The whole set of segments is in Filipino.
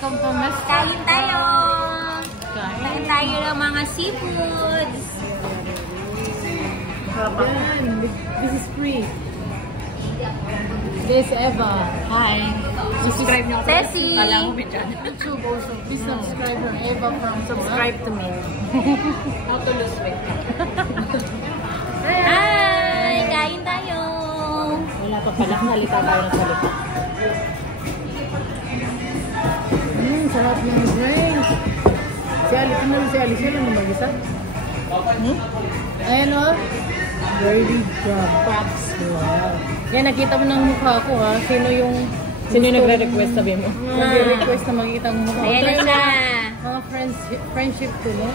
welcome to Mas. Kain tayo! Kain tayo ng mga seafoods. Yan. This is free. This is Eva. Hi. Subscribe nyo ako. Tessie! Kala mo bityan. YouTube also. Please subscribe her. Eva from Subscribe to me. How to lose weight. Hi! Kain tayo! Wala pa pala. Salita tayo ng salita. Sarap ng drink. Si Alicia lang mag-isa. Ayan o. Very good. Props. Wow. Yan, nakita mo ng mukha ko ha. Sino yung nagre-request, sabi mo? nagre-request na makikita ang mukha ko. Ayan na siya. Mga friendship ko, no?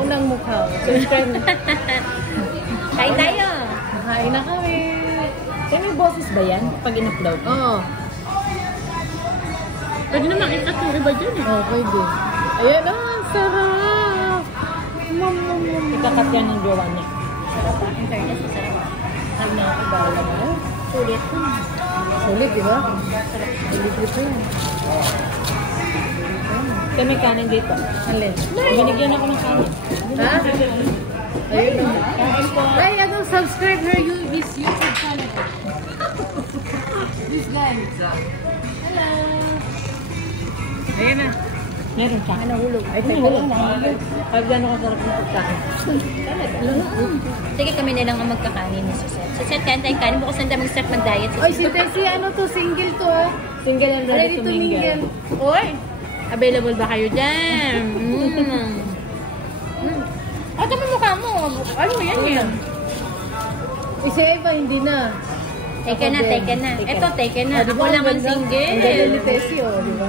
Unang mukha ko. Kain tayo! Kain na kami. May boses ba yan? Pag in-upload? Oo. Pwede na makita kung iba dyan eh. Oo, pwede. Ayan o, ang sarap. Ikakat yan ng jowa niya. Sarap pa. In fairness, masarap. Ay na ako ba? Sulit. Sulit, di ba? Sulit ito yan. Kaya may kanin dito. Alin? Binigyan ako ng kanin. Ha? Ayun o. Kain po. Ay, subscribe her his YouTube channel. This guy. Hello. Ayan na. Meron siya. Nahulog. Ay, Ay, teka wala lang. na. Pag gano'n kasarap ng pagkain. Sige, kami na lang ang magkakanin ni Suset. Suset, kain tayo kanin. Bukas na tayo mag-start mag-diet. Oy, si Tessie, ano to? Single to ha? Single and ready to mingle. mingle. Oy! Available ba kayo dyan? Ito mo mukha mo. Ano yan yan? Si Eva, hindi na. Taken na, taken na. Ito, taken na. Ako lang ang single. Ang ganda ni Tessie, oh, di ba?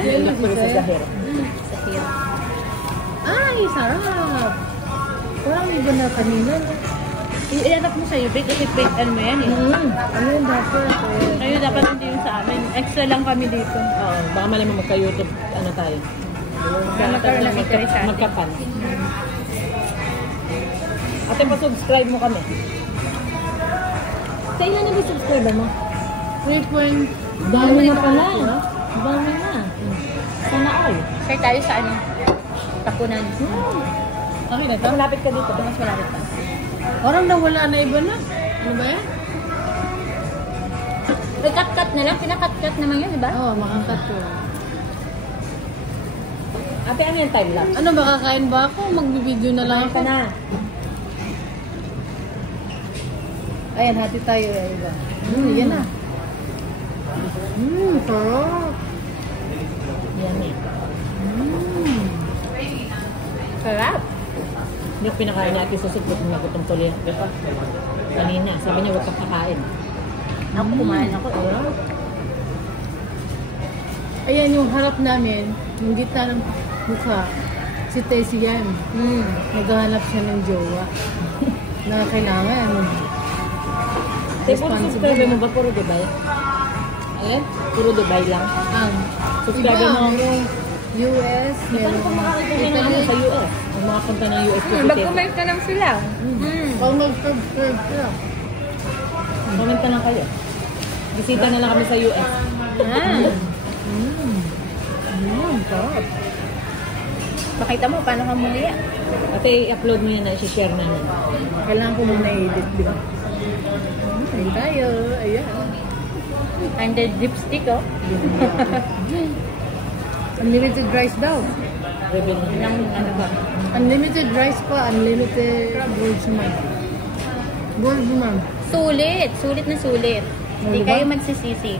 Iyak ko sa Zahir. Sahir. Ay, sarap. Parang iba na kanina. I-anak mo sa'yo, bake. Kasi bake ano mo yan eh. Ano yung dapat? Kayo dapat hindi yung sa amin. Extra lang kami dito. Oo, baka malamang magka-YouTube, ano tayo. Magkaroon ng interest sa atin. Magkapan. Ate, pa-subscribe mo kami. Sa ilan na ba-subscribe mo? 3 Dami na pala. Dami na. Sana all. Share tayo sa ano? Tapunan. Okay na to? Malapit ka dito. Mas malapit pa. Parang nawala na iba na. Ano ba yan? May cut-cut na lang. Pinakat-cut naman yun, di ba? Oo, makakat ko. Ate, ano yung time lapse? Ano, makakain ba ako? Magbibideo na lang Kumain ka ako. na. Ayan, hati tayo, Eva. Yan na. Sarap. Yan eh. Sarap. Hindi ko pinakain natin sa sugot na gutong tuloy. Kanina, sabi niya huwag kang kakain. Ako kumain ako. Ayan yung harap namin, yung gitna ng mukha. Si Tessie yan. Naghahanap siya ng jowa. Na kailangan. Puro subscriber mo ba? Puro Dubai? Eh? Puro Dubai lang? Ang Subscriber iba, mo? merong US, Paano merong kung makakita niya ng ano sa US? Ang mga punta ng US po. Mag-comment na lang sila. Pag mag-subscribe sila. Comment na lang kayo. Bisita na lang kami sa US. Sarap. Makita mo, paano ka mumuya? Ate, i-upload mo yan na i-share namin. Kailangan ko muna i-edit, di ba? Ayan tayo. Ayan. And the dipstick, oh. Unlimited rice daw. Reveal na. Nang ano ba? Unlimited rice pa, unlimited gold suman. Gold suman. Sulit. Sulit na sulit. Hindi Diba? kayo magsisisi.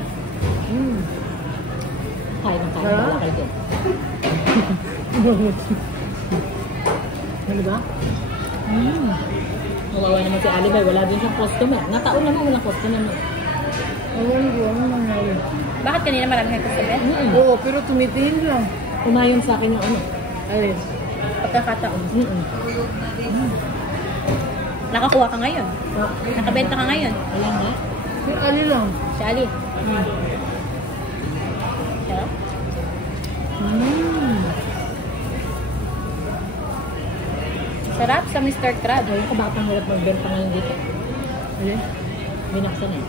Kaya ng kain. Sarap. Wala kayo dyan. Ano ba? Mawawa naman si Alibay. Wala din siyang customer. Nataon naman walang customer. Ewan ko, ano nangyari? Bakit kanina marami kayo customer? Oo, pero tumitingin lang. Umayon sa akin yung ano. Alin? Pagkakataon. Nakakuha ka ngayon. Nakabenta ka ngayon. Wala nga. Si Ali lang. Si Ali. Sarap. Sarap sa Mr. Crab. Ayun ko, bakit ang hirap magbenta ngayon dito? Okay. Binaksan eh.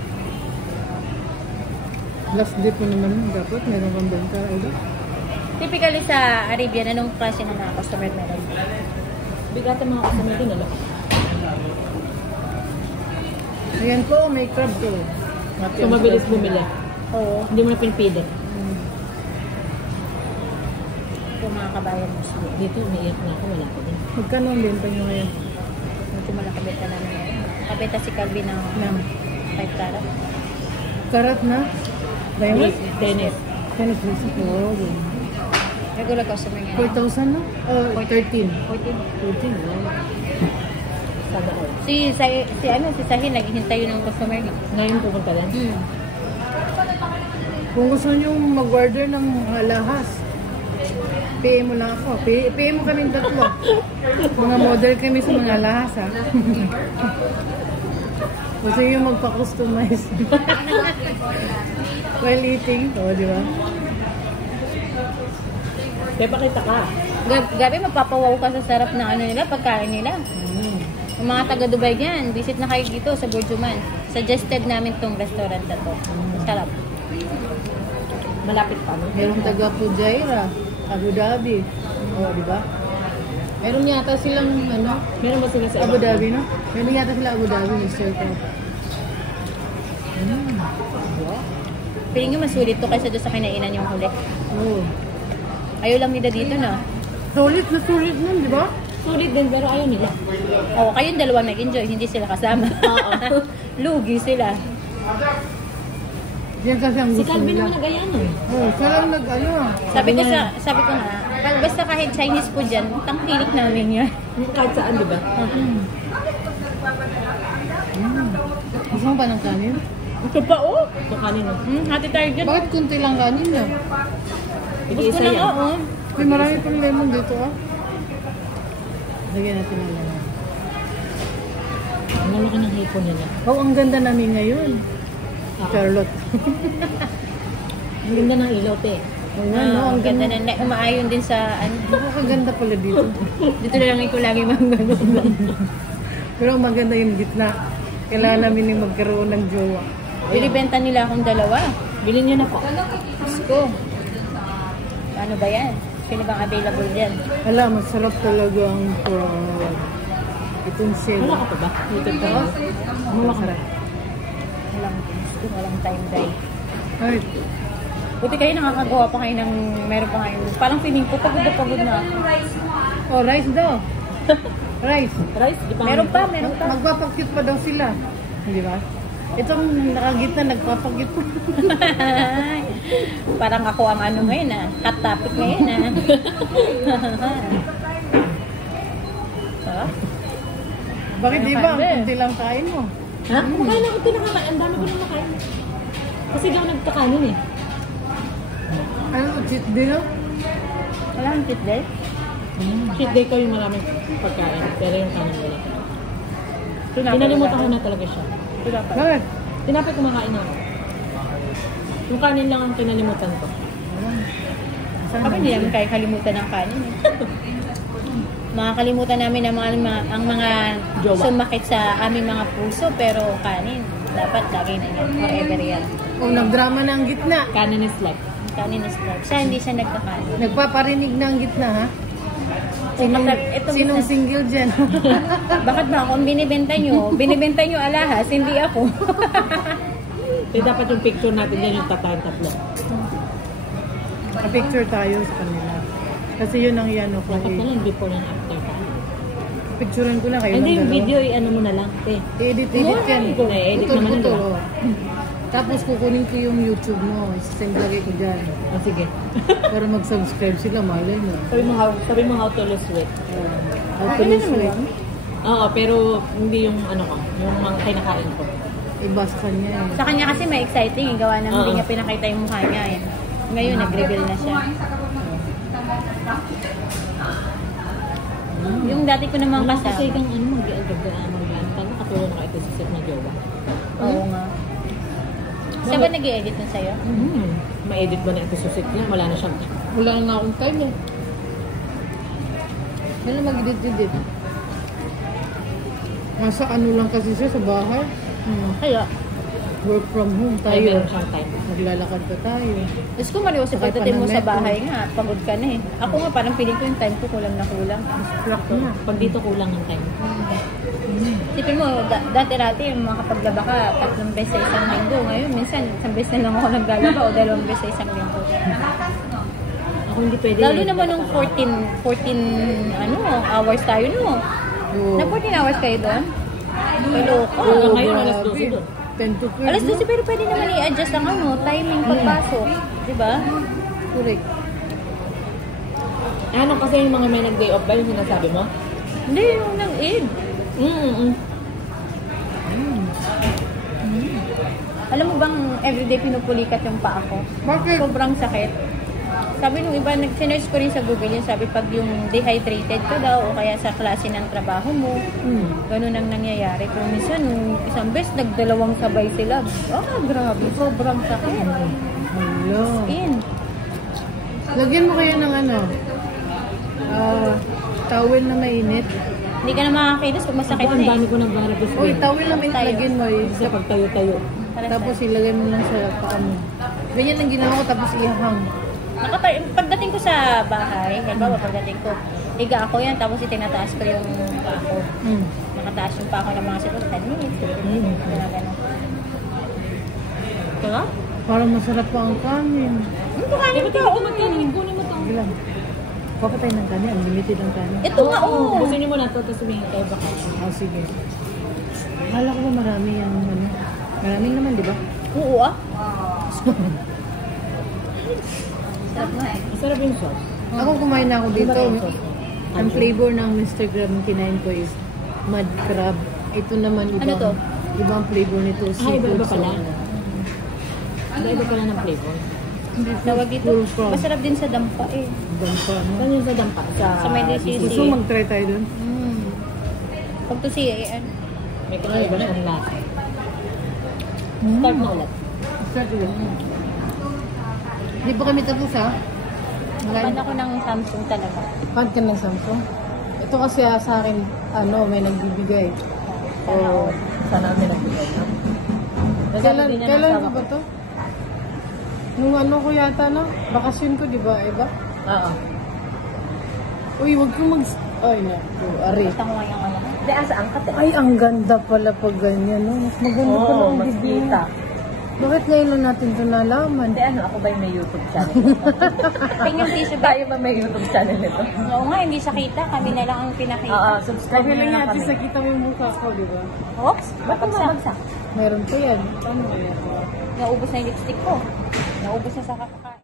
Last day po naman, dapat meron kang benta. Ulit. Typically sa Arabian, anong klase ng mga customer meron? Bigatan mga customer din, ano? Ayan po, may crab ko. So, mabilis bumili. Oo. Hindi mo na pinipili. Yung mga kabayan mo siya. Dito, umiiyak na ako. Wala ko din. Magkano ang benta nyo ngayon? Ito mo lang kabenta namin ngayon. Kabenta si Calvin ng Ng 5 karat. karat na? Diamond? Tennis. Tennis piece. Oo, good. Regular customer ngayon. 4,000 no? Oh, 13. 14. 14, wow. Sada ko. Si Sahin, naghihintay yun ng customer niya. Ngayon pupunta din. Kung gusto nyo mag-order ng alahas, PM mo lang ako. PM mo kaming tatlo. Mga model kami sa mga alahas, ha? Gusto nyo magpa-customize. While eating. Oo, di ba? Kaya pakita ka. Gabi, magpapawaw ka sa sarap na ano nila, pagkain nila. Yung mga taga-Dubai yan, visit na kayo dito sa Burjuman. Suggested namin tong restaurant na to. Sarap. Malapit pa, no? Meron taga Fujairah, Abu Dhabi. Oo, di ba? Meron yata silang, ano, Meron ba sila sa Abu ibang- Dhabi, no? Meron yata sila Abu Dhabi, Mr. Ko. Piling nyo masulit to kaysa doon sa kinainan yung huli. Oo. Ayaw lang nila dito, no? Sulit na sulit nun, di ba? Sulit din, pero ayaw nila. Oo, kayong dalawa nag-enjoy, hindi sila kasama. Oo. Lugi sila. Yan kasi ang Si gusto Calvin nila. naman nag-ayan eh. Oo, siya lang nag-ano. Sabi ko nga, basta kahit Chinese food dyan, tangkilik namin yan. Kahit saan, di ba? Gusto mo pa ng kanin? Ito pa, oh! Ito kanino. Hati tayo dyan. Bakit kunti lang kanin niya? Gusto Isa na yan. nga, oh. May marami pang lemon dito, ah. Lagyan natin ng lemon. Ang lalaki ng hipon nila. Oh, ang ganda namin ngayon. Charlotte. Ang ganda ng ilaw, te. Oo nga, no? Ang Ganda ganda. na, umaayon din sa, ano. Nakakaganda pala dito. Dito na lang ito lagi mga ganun. Pero maganda yung gitna. Kailangan namin yung magkaroon ng jowa. Binibenta nila akong dalawa. Bilhin niyo na po. Gusto. Ano ba yan? Sino bang available dyan? Alam, masarap talaga ang prawn. Itong Wala sila. ka pa ba? Ito pa. Wala ka. Walang time die. Ay, Buti kayo nakakagawa pa kayo ng meron pa kayo. Parang feeling ko pagod na pagod na ako. oh, rice daw. Rice. Rice, di pa? Meron pa. Magpapakit pa daw sila. Di ba? Itong nakagitna, nagpapakit pa. Parang ako ang ano ngayon hot topic ngayon Sarap. Bakit di ba? Ang Ano, kunti lang kain mo. Ha? Kumakain ako ito nakakain. Ang dami ko na makain. Kasi di ako nagkakanin eh. Ano, cheat day no? Wala kang cheat day? Cheat day ko yung maraming pagkain. Pero yung kanin wala. Tinapay Kinalimutan ko wala. na talaga siya. Tinapay. Bakit? Tinapay kumakain ako. Yung kanin lang ang kinalimutan ko. Kami hindi namin kaya kalimutan ng kanin. Makakalimutan namin ang mga Jowa. sumakit sa aming mga puso, pero kanin, dapat lagi na yan, forever yan. O, nagdrama na ang gitna. Kanin is life. Kanin is life. Siya, hindi siya nagkakanin. Nagpaparinig na ang gitna, ha? Ito Sinong business. single dyan? Bakit ba kung binibenta nyo alahas, hindi ako. Eh, dapat yung picture natin yan yung tatayong tatlo. Picture tayo sa kanila. Kasi yun ang yan ko. Dapat na lang before and after. Picturean ko na kayo. Hindi ng yung dalawa. video, ano mo na lang. Eh. Edit yan. I-edit naman yun, Putol, diba? oh. Tapos kukunin ko yung YouTube mo. Isasend lagay ko dyan. Oh, sige. Para mag-subscribe sila, malay mo. Sabi mo how to lose weight. How to lose weight. Oo, pero hindi yung ano ko, yung mga kinakain ko. Ibas ka niya eh. Sa kanya kasi may exciting, gawa na hindi Oo. niya pinakita yung mukha niya. Eh. Ngayon, nag-reveal na siya. Yung dati ko namang Wala kasi kasama. kang ano, mag-ano, paano katulong ka ito sa set na jowa? Oo nga. Siya ba nag-i-edit na sa'yo? Ma-edit ba na ito sa set niya? Wala na siyang. Wala nga akong time eh. Kailan mag-edit-edit? Nasa ano lang kasi siya sa bahay. Kaya, Work from home Tayo tayo. meron siyang time. Maglalakad pa tayo. tapos kung maniwasi Sakay pa pagdating mo ng sa metro. bahay nga, pagod ka na eh. Ako nga, parang feeling ko yung time ko kulang na kulang. Distract na. Pag dito kulang ng time. Sipin mo, dati-dati, makapaglaba ka 3 beses sa isang linggo. Ngayon, minsan, 1 beses na lang ako naglalaba o 2 beses sa isang linggo. Ako hindi pwede. Lalo naman nung 14 hours tayo, no? Oo. Na 14 hours kayo doon? Hello ko. Oo, ngayon, alas grabe. 12 doon. 10 to 12. Alas 12, pero pwede naman i-adjust ang timing pagpasok. Diba? Correct. Ano kasi yung mga may nag-day off ba yung sinasabi mo? Hindi, yung nag-id. Alam mo bang everyday pinupulikat yung paa ko? Bakit? Sobrang sakit. Sabi nung iba, sinerge ko rin sa Google yun, sabi pag yung dehydrated ka daw o kaya sa klase ng trabaho mo, ganun ang nangyayari. Kung minsan, nung isang beses, nagdalawang sabay sila. Grabe, sobrang sakit. Hello. Skin. Lagyan mo kaya ng ano, towel na mainit. Hindi ka na makakakilos pag masakit Ako, na ang dami eh. ko nang garapis ko. Uy, towel na mainit Tayo. lagyan mo eh. Kasi pag tayo-tayo. Tapos ilagay mo lang sa paa mo. Ganyan ang ginawa ko tapos ihang. Pagdating ko sa bahay, halimbawa pagdating ko, higa ako yan, tapos itinataas ko yung paa ko. Nakataas yung paa ko ng mga siguro 10 minutes. Ganun. Diba? Parang masarap pa ang kanin. Kumain ka, Kunin mo to. Sige lang. Papatay ng kanin. Unlimited ang kanin. Ito nga, oo. Gusto niyo mo na to, tapos sabihin tayo baka. Oh, sige. Akala ko ba marami yung ano. Maraming naman, di ba? Oo ah. Sarap nga eh. Masarap yung sauce. Ako kumain na ako dito. Ano ba yung sauce? Ang flavor ng Mr. Crab na kinain ko is mud crab. Ito naman ibang, Ano to? ibang flavor nito. iba-iba Seafood pala. sauce. Iba pala ng flavor. Tawag dito, Full crab. masarap din sa dampa eh. Dampa, no? Saan yung sa dampa? Sa may DCC. Gusto mo mag-try tayo dun? Pag to si May kakaiba siyang lasa. Mm. Start na ulit. Start ulit. Di ba kami tapos ha? Pan ako ng Samsung talaga. Pan ka ng Samsung? Ito kasi sa akin, ano, may nagbibigay. Oo. Sana kami nagbigay. Kailan ko ba to? Nung ano ko yata, no? Bakasyon ko, di ba? Iba? Oo. Uy, wag ko mag... Ay, na. Ari. Gusto ko nga yung ano. Hindi, asa ang kate. Ay, ang ganda pala pag ganyan, no? Mas maganda pala ang bibig. Bakit ngayon lang natin ito nalaman? Hindi, ano, ako ba yung may YouTube channel? Tingnan tissue ba? Tayo ba may YouTube channel nito? Oo nga, hindi siya kita. Kami na lang ang pinakita. Oo, subscribe Sabi na lang lang natin kami. sa kita mo yung mukha ko, di ba? Oops, babagsak. Meron pa yan. Ano kaya? Naubos na yung lipstick ko. Naubos na sa kakakain.